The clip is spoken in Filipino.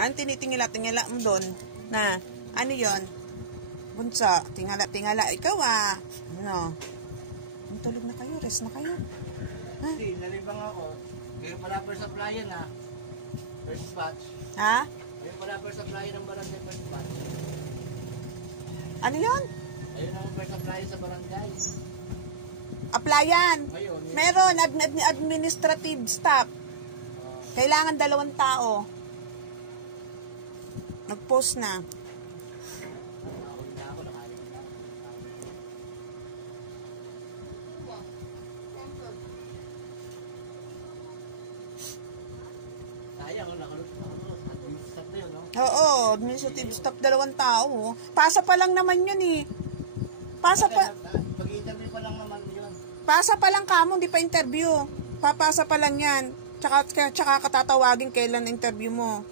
Ang tinitingala-tingala mo doon na, ano yon? Bunso, tingala-tingala. Ikaw ano? Tulog na kayo, rest na kayo. Hindi, nalibang ako. Ngayon pala first supply na. First batch. Ha? Ngayon pala first supply ng barangay first batch. Ano yon? Ayun ang first supply sa barangay. Applyan. Ngayon. Meron, administrative staff. Kailangan 2 tao. Nag-post na. Sayang, administrative na yun, no? Oo, administrative staff 2 tao. Pasa pa lang naman yun eh. Pasa pa. Pag-interview pa lang naman yun. Pasa pa lang kamo, hindi pa interview. Papasa pa lang yan. Tsaka katatawagin kailan interview mo.